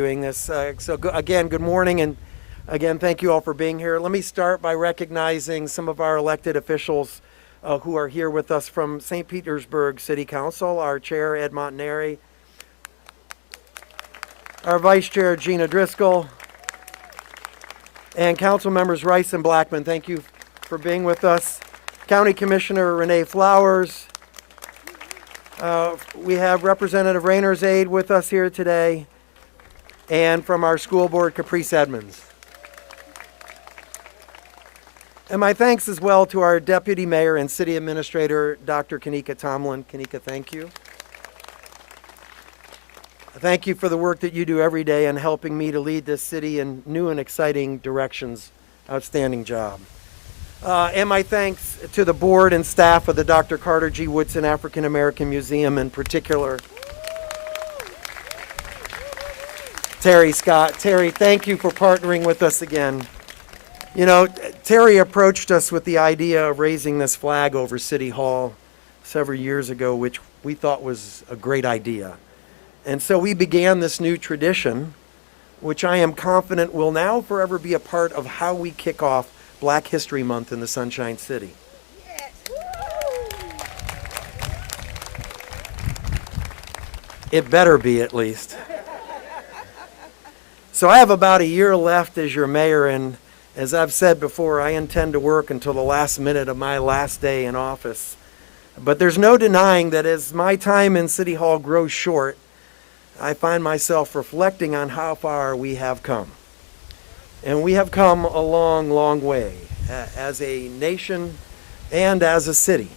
doing this. Again, good morning, and again, thank you all for being here. Let me start by recognizing some of our elected officials who are here with us from St. Petersburg City Council, our Chair, Ed Montanari, our Vice Chair, Gina Driscoll, and Council Members Rice and Blackman. Thank you for being with us. County Commissioner Renee Flowers. We have Representative Rayner's aide with us here today, and from our school board, Caprice Edmonds. And my thanks as well to our Deputy Mayor and City Administrator, Dr. Kanika Tomlin. Kanika, thank you. Thank you for the work that you do every day in helping me to lead this city in new and exciting directions. Outstanding job. And my thanks to the board and staff of the Dr. Carter G. Woodson African American Museum in particular. Terry Scott. Terry, thank you for partnering with us again. You know, Terry approached us with the idea of raising this flag over City Hall several years ago, which we thought was a great idea. And so we began this new tradition, which I am confident will now forever be a part of how we kick off Black History Month in the Sunshine City. Yes. It better be, at least. So I have about a year left as your mayor, and as I've said before, I intend to work until the last minute of my last day in office. But there's no denying that as my time in City Hall grows short, I find myself reflecting on how far we have come. And we have come a long, long way as a nation and as a city.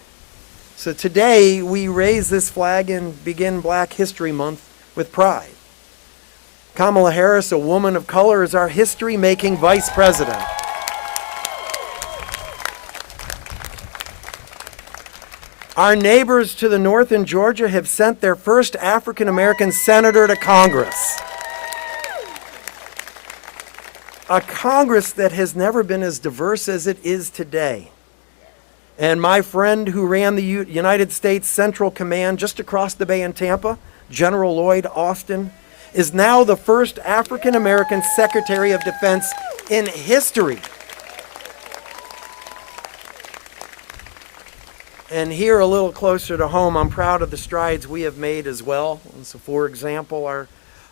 So today we raise this flag and begin Black History Month with pride. Kamala Harris, a woman of color, is our history-making vice president. Our neighbors to the north in Georgia have sent their first African-American senator to Congress. A Congress that has never been as diverse as it is today. And my friend who ran the United States Central Command just across the bay in Tampa, General Lloyd Austin, is now the first African-American Secretary of Defense in history. And here a little closer to home, I'm proud of the strides we have made as well. And so, for example,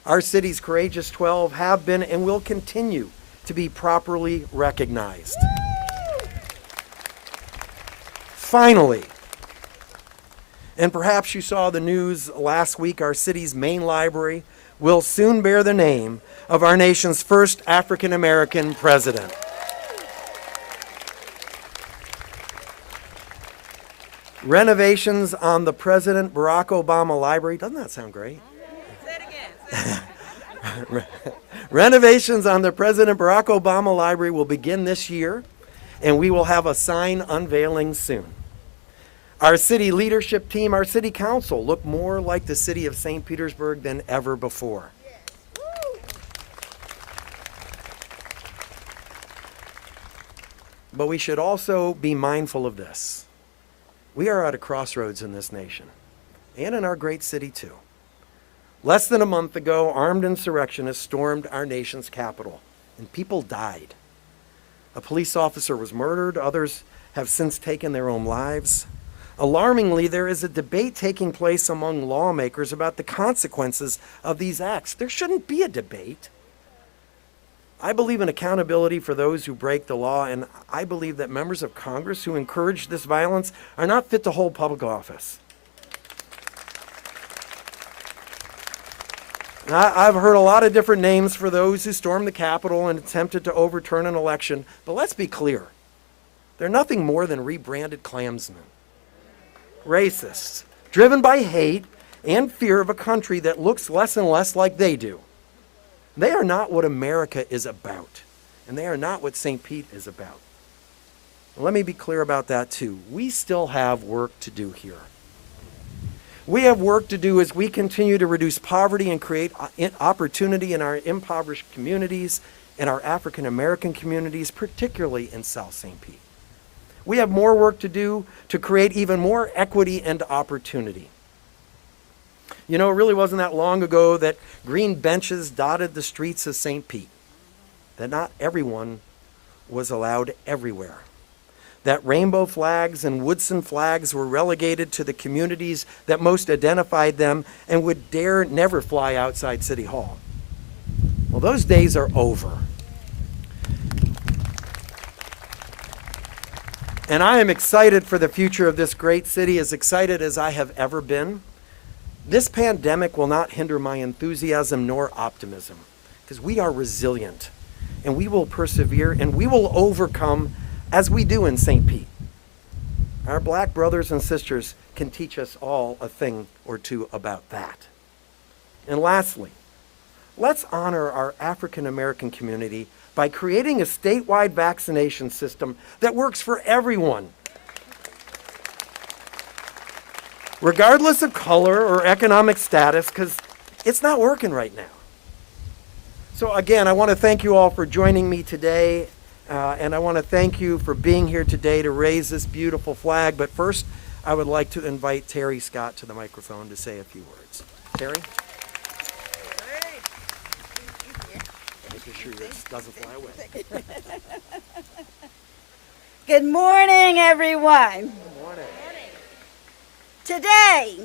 our city's Courageous 12 have been and will continue to be properly recognized. Finally, and perhaps you saw the news last week, our city's main library will soon bear the name of our nation's first African-American president. Renovations on the President Barack Obama Library, doesn't that sound great? Say it again. Renovations on the President Barack Obama Library will begin this year, and we will have a sign unveiling soon. Our city leadership team, our city council, look more like the city of St. Petersburg than ever before. But we should also be mindful of this. We are at a crossroads in this nation, and in our great city too. Less than a month ago, armed insurrectionists stormed our nation's capital, and people died. A police officer was murdered. Others have since taken their own lives. Alarmingly, there is a debate taking place among lawmakers about the consequences of these acts. There shouldn't be a debate. I believe in accountability for those who break the law, and I believe that members of Congress who encourage this violence are not fit to hold public office. I've heard a lot of different names for those who stormed the Capitol and attempted to overturn an election, but let's be clear. They're nothing more than rebranded Klansmen. Racists, driven by hate and fear of a country that looks less and less like they do. They are not what America is about, and they are not what St. Pete is about. Let me be clear about that too. We still have work to do here. We have work to do as we continue to reduce poverty and create opportunity in our impoverished communities and our African American communities, particularly in South St. Pete. We have more work to do to create even more equity and opportunity. You know, it really wasn't that long ago that green benches dotted the streets of St. Pete, that not everyone was allowed everywhere, that rainbow flags and Woodson flags were relegated to the communities that most identified them and would dare never fly outside City Hall. Well, those days are over. And I am excited for the future of this great city, as excited as I have ever been. This pandemic will not hinder my enthusiasm nor optimism, because we are resilient, and we will persevere, and we will overcome, as we do in St. Pete. Our black brothers and sisters can teach us all a thing or two about that. And lastly, let's honor our African American community by creating a statewide vaccination system that works for everyone, regardless of color or economic status, because it's not working right now. So again, I want to thank you all for joining me today, and I want to thank you for being here today to raise this beautiful flag. But first, I would like to invite Terry Scott to the microphone to say a few words. Terry? Making sure this doesn't fly away. Good morning, everyone. Good morning. Today,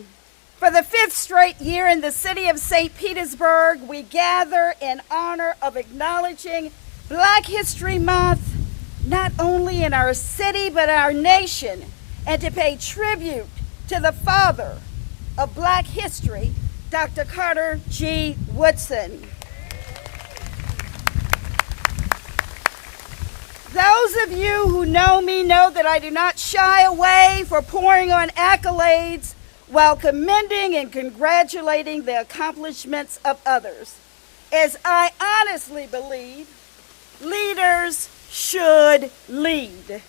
for the 5th straight year in the city of St. Petersburg, we gather in honor of acknowledging Black History Month, not only in our city, but our nation, and to pay tribute to the father of Black history, Dr. Carter G. Woodson. Those of you who know me know that I do not shy away for pouring on accolades while commending and congratulating the accomplishments of others, as I honestly believe leaders should lead.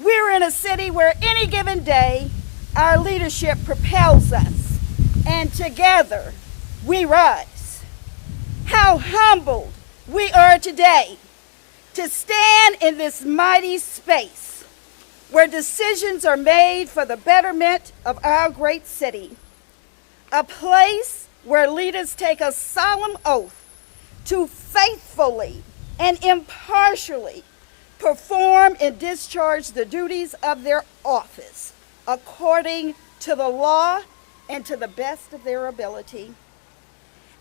We're in a city where any given day our leadership propels us, and together we rise. How humbled we are today to stand in this mighty space where decisions are made for the betterment of our great city, a place where leaders take a solemn oath to faithfully and impartially perform and discharge the duties of their office according to the law and to the best of their ability.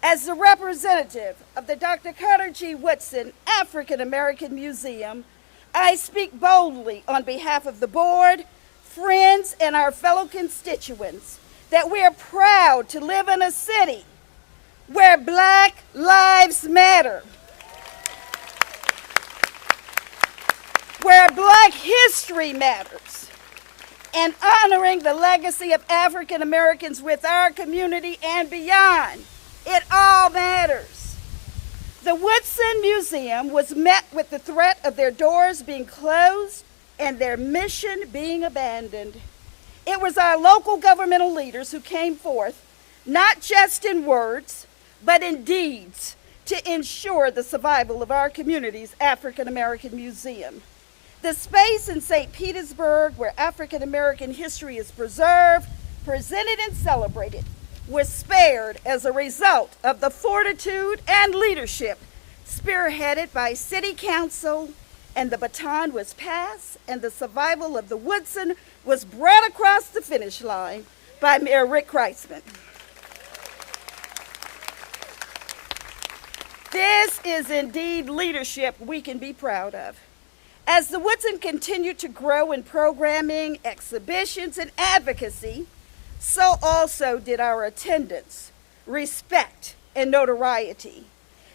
As the representative of the Dr. Carter G. Woodson African American Museum, I speak boldly on behalf of the board, friends, and our fellow constituents that we are proud to live in a city where Black lives matter, where Black history matters, and honoring the legacy of African Americans with our community and beyond. It all matters. The Woodson Museum was met with the threat of their doors being closed and their mission being abandoned. It was our local governmental leaders who came forth, not just in words, but in deeds, to ensure the survival of our community's African American Museum. The space in St. Petersburg where African American history is preserved, presented, and celebrated was spared as a result of the fortitude and leadership spearheaded by City Council, and the baton was passed, and the survival of the Woodson was brought across the finish line by Mayor Rick Kreisman. This is indeed leadership we can be proud of. As the Woodson continued to grow in programming, exhibitions, and advocacy, so also did our attendance, respect, and notoriety.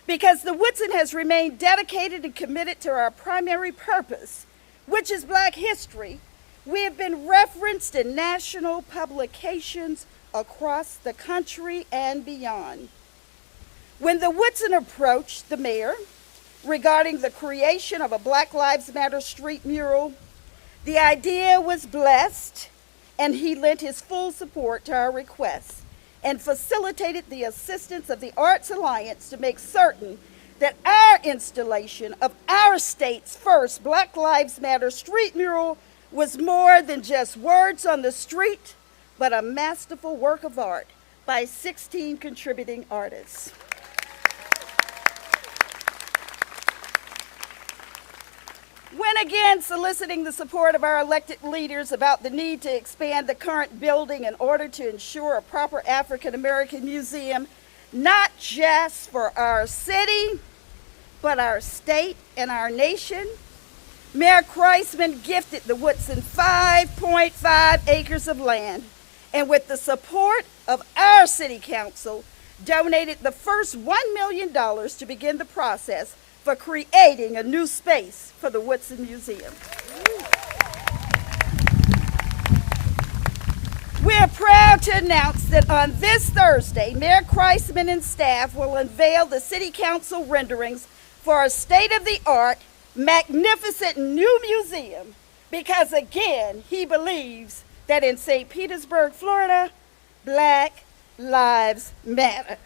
Because the Woodson has remained dedicated and committed to our primary purpose, which is Black history, we have been referenced in national publications across the country and beyond. When the Woodson approached the mayor regarding the creation of a Black Lives Matter street mural, the idea was blessed, and he lent his full support to our request and facilitated the assistance of the Arts Alliance to make certain that our installation of our state's first Black Lives Matter street mural was more than just words on the street, but a masterful work of art by 16 contributing artists. When again soliciting the support of our elected leaders about the need to expand the current building in order to ensure a proper African American museum, not just for our city, but our state and our nation, Mayor Kreisman gifted the Woodson 5.5 acres of land, and with the support of our city council, donated the first $1 million to begin the process for creating a new space for the Woodson Museum. We're proud to announce that on this Thursday, Mayor Kreisman and staff will unveil the City Council renderings for a state-of-the-art, magnificent new museum, because again, he believes that in St. Petersburg, Florida, Black Lives Matter.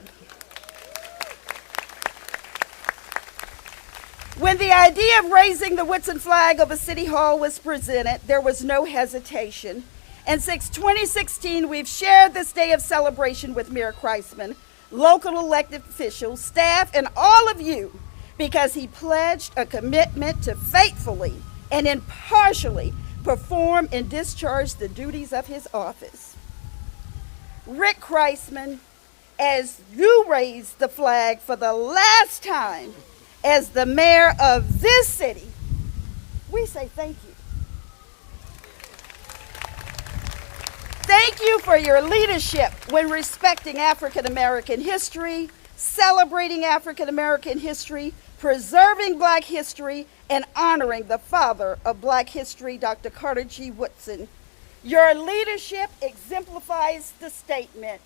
When the idea of raising the Woodson flag over City Hall was presented, there was no hesitation. And since 2016, we've shared this day of celebration with Mayor Kreisman, local elected officials, staff, and all of you, because he pledged a commitment to faithfully and impartially perform and discharge the duties of his office. Rick Kreisman, as you raise the flag for the last time as the mayor of this city, we say thank you. Thank you for your leadership when respecting African American history, celebrating African American history, preserving Black history, and honoring the father of Black history, Dr. Carter G. Woodson. Your leadership exemplifies the statement,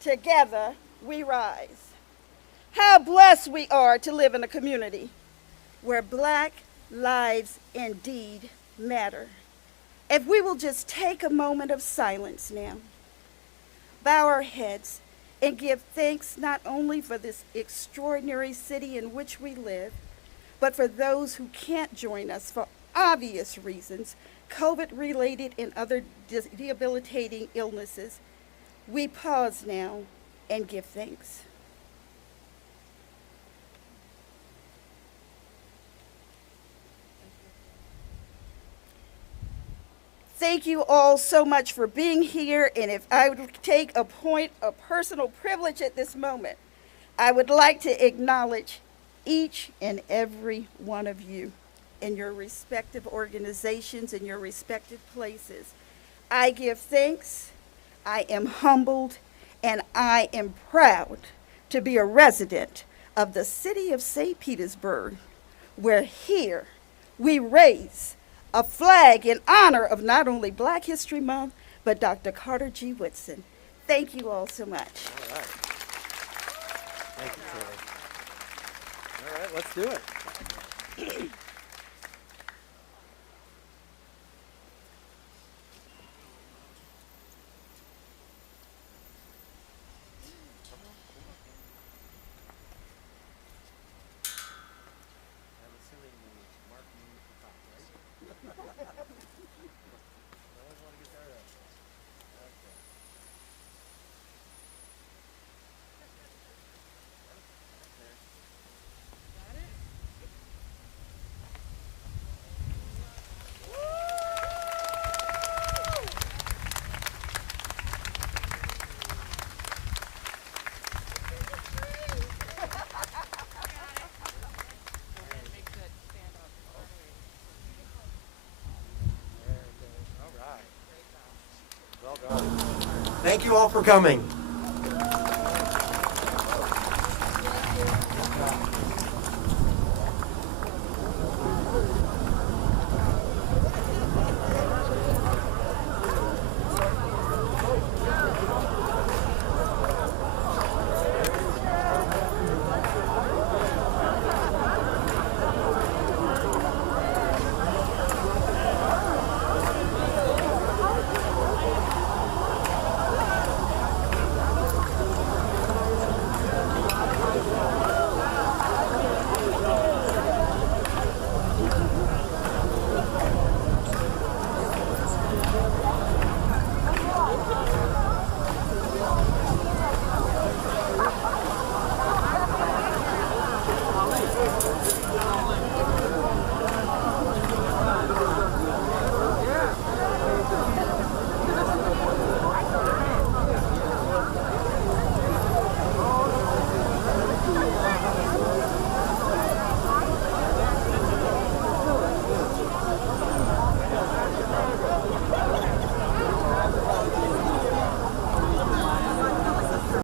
"Together we rise." How blessed we are to live in a community where Black lives indeed matter. If we will just take a moment of silence now, bow our heads, and give thanks not only for this extraordinary city in which we live, but for those who can't join us for obvious reasons, COVID-related and other debilitating illnesses, we pause now and give thanks. Thank you all so much for being here, and if I would take a point of personal privilege at this moment, I would like to acknowledge each and every one of you in your respective organizations, in your respective places. I give thanks, I am humbled, and I am proud to be a resident of the city of St. Petersburg, where here we raise a flag in honor of not only Black History Month, but Dr. Carter G. Woodson. Thank you all so much. All right. Thank you, Terry. All right, let's do it. Thank you all for coming.